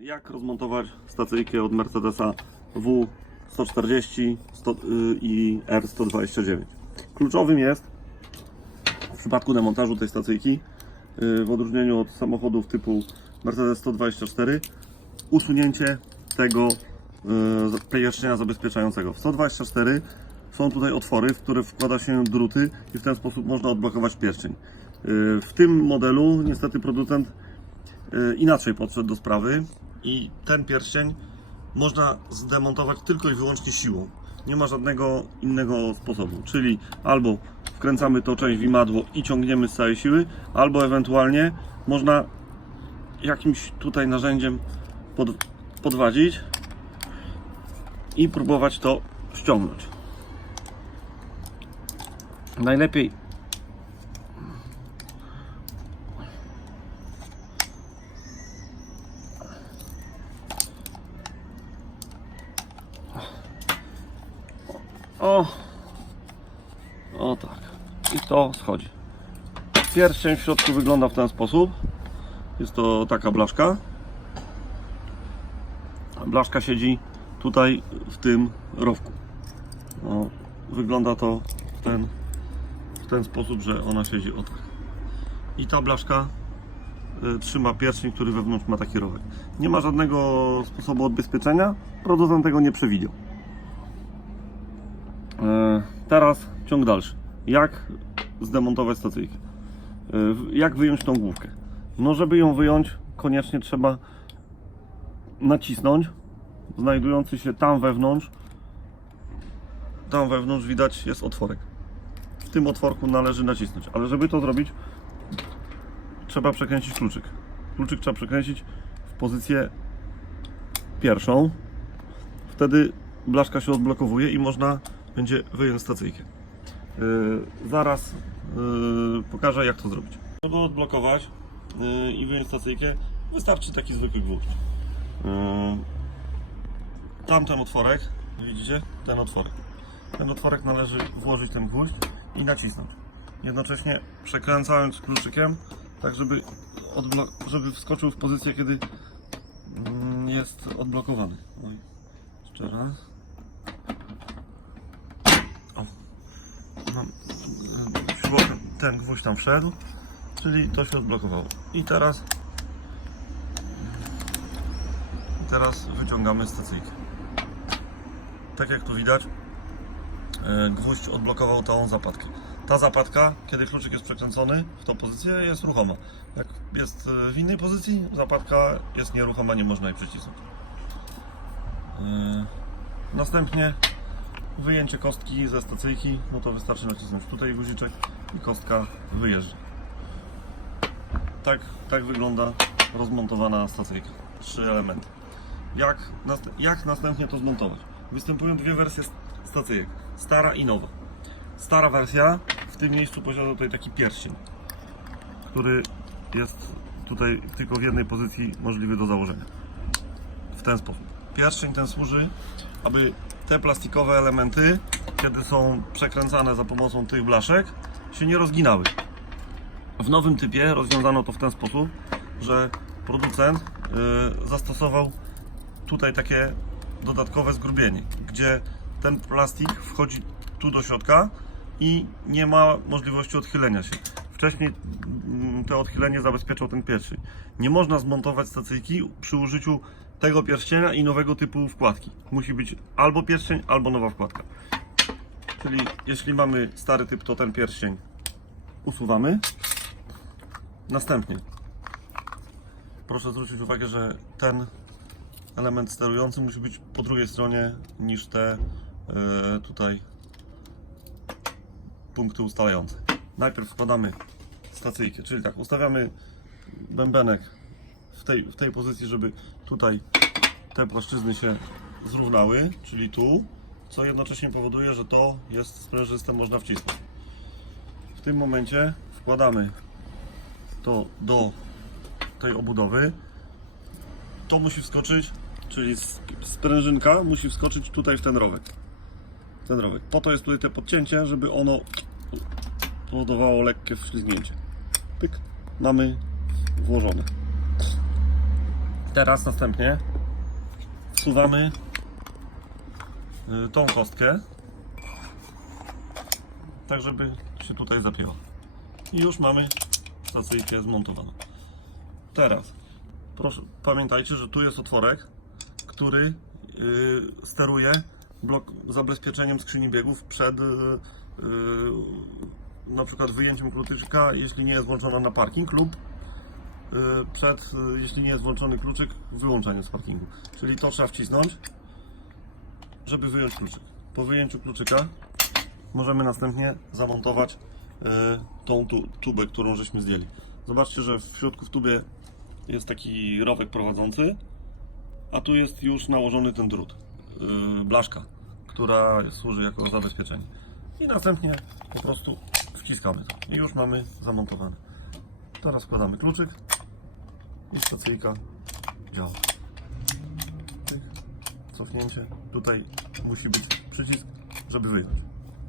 Jak rozmontować stacyjkę od Mercedesa W140 100, y, i R129? Kluczowym jest w przypadku demontażu tej stacyjki, y, w odróżnieniu od samochodów typu Mercedes 124, usunięcie tego y, pierścienia zabezpieczającego. W 124 są tutaj otwory, w które wkłada się druty i w ten sposób można odblokować pierścień. Y, W tym modelu niestety producent y, inaczej podszedł do sprawy i ten pierścień można zdemontować tylko i wyłącznie siłą. Nie ma żadnego innego sposobu, czyli albo wkręcamy tą część w imadło i ciągniemy z całej siły, albo ewentualnie można jakimś tutaj narzędziem pod, podwadzić i próbować to ściągnąć. Najlepiej O, o tak. I to schodzi. Pierścień w środku wygląda w ten sposób. Jest to taka blaszka. Blaszka siedzi tutaj w tym rowku. Wygląda to w ten, w ten sposób, że ona siedzi o tak. I ta blaszka y, trzyma pierścień, który wewnątrz ma taki rowek. Nie ma żadnego sposobu odbezpieczenia. Producent tego nie przewidział. Teraz ciąg dalszy. Jak zdemontować stacyjkę? W- Jak wyjąć tą główkę? No, żeby ją wyjąć, koniecznie trzeba nacisnąć. Znajdujący się tam wewnątrz, tam wewnątrz widać jest otworek. W tym otworku należy nacisnąć, ale żeby to zrobić, trzeba przekręcić kluczyk. Kluczyk trzeba przekręcić w pozycję pierwszą. Wtedy blaszka się odblokowuje i można będzie wyjąć stacyjkę. Yy, zaraz yy, pokażę jak to zrobić. Żeby odblokować yy, i wyjąć stacyjkę wystarczy taki zwykły gwóźdź. Yy, tamten otworek, widzicie? Ten otworek. Ten otworek należy włożyć ten gwóźdź i nacisnąć. Jednocześnie przekręcając kluczykiem, tak żeby, żeby wskoczył w pozycję, kiedy mm, jest odblokowany. Oj, jeszcze raz. O. Mam, y, śrubą- ten gwóźdź tam wszedł, czyli to się odblokowało. I teraz teraz wyciągamy stacyjkę. Tak jak tu widać, y, gwóźdź odblokował tą zapadkę. Ta zapadka, kiedy kluczyk jest przekręcony w tą pozycję, jest ruchoma. Jak jest y, w innej pozycji, zapadka jest nieruchoma, nie można jej przycisnąć. Y, Następnie wyjęcie kostki ze stacyjki, no to wystarczy nacisnąć tutaj guziczek i kostka wyjeżdża. Tak, tak wygląda rozmontowana stacyjka. Trzy elementy. Jak, jak następnie to zmontować? Występują dwie wersje st- stacyjek. Stara i nowa. Stara wersja w tym miejscu posiada tutaj taki pierścień, który jest tutaj tylko w jednej pozycji możliwy do założenia. W ten sposób. Pierścień ten służy, aby te plastikowe elementy, kiedy są przekręcane za pomocą tych blaszek, się nie rozginały. W nowym typie rozwiązano to w ten sposób, że producent y, zastosował tutaj takie dodatkowe zgrubienie, gdzie ten plastik wchodzi tu do środka i nie ma możliwości odchylenia się. Wcześniej mm, to odchylenie zabezpieczał ten pierścień. Nie można zmontować stacyjki przy użyciu tego pierścienia i nowego typu wkładki. Musi być albo pierścień, albo nowa wkładka. Czyli jeśli mamy stary typ, to ten pierścień usuwamy. Następnie proszę zwrócić uwagę, że ten element sterujący musi być po drugiej stronie niż te e, tutaj punkty ustalające. Najpierw wkładamy stacyjkę, czyli tak, ustawiamy bębenek w tej, w tej pozycji, żeby tutaj te płaszczyzny się zrównały, czyli tu, co jednocześnie powoduje, że to jest sprężyste, można wcisnąć. W tym momencie wkładamy to do tej obudowy. To musi wskoczyć, czyli sp- sprężynka musi wskoczyć tutaj w ten rowek. Ten rowek. Po to jest tutaj te podcięcie, żeby ono powodowało lekkie wślizgnięcie. Pyk, mamy włożone. Teraz następnie wsuwamy tą kostkę, tak żeby się tutaj zapięła. I już mamy stacyjkę zmontowaną. Teraz proszę, pamiętajcie, że tu jest otworek, który y, steruje blok zabezpieczeniem skrzyni biegów przed y, y, na przykład wyjęciem kluczyka, jeśli nie jest włączona na parking lub y, przed, y, jeśli nie jest włączony kluczyk, wyłączenie z parkingu. Czyli to trzeba wcisnąć, żeby wyjąć kluczyk. Po wyjęciu kluczyka możemy następnie zamontować y, tą tu, tubę, którą żeśmy zdjęli. Zobaczcie, że w środku w tubie jest taki rowek prowadzący, a tu jest już nałożony ten drut, yy, blaszka, która służy jako zabezpieczenie. I następnie po prostu wciskamy to i już mamy zamontowane. Teraz wkładamy kluczyk i stacyjka działa. Cofnięcie. Tutaj musi być przycisk, żeby.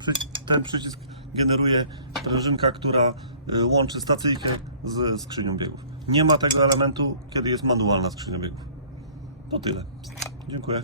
Przy- Ten przycisk generuje sprężynka, która y, łączy stacyjkę z skrzynią biegów. Nie ma tego elementu, kiedy jest manualna skrzynia biegów. To tyle. Dziękuję.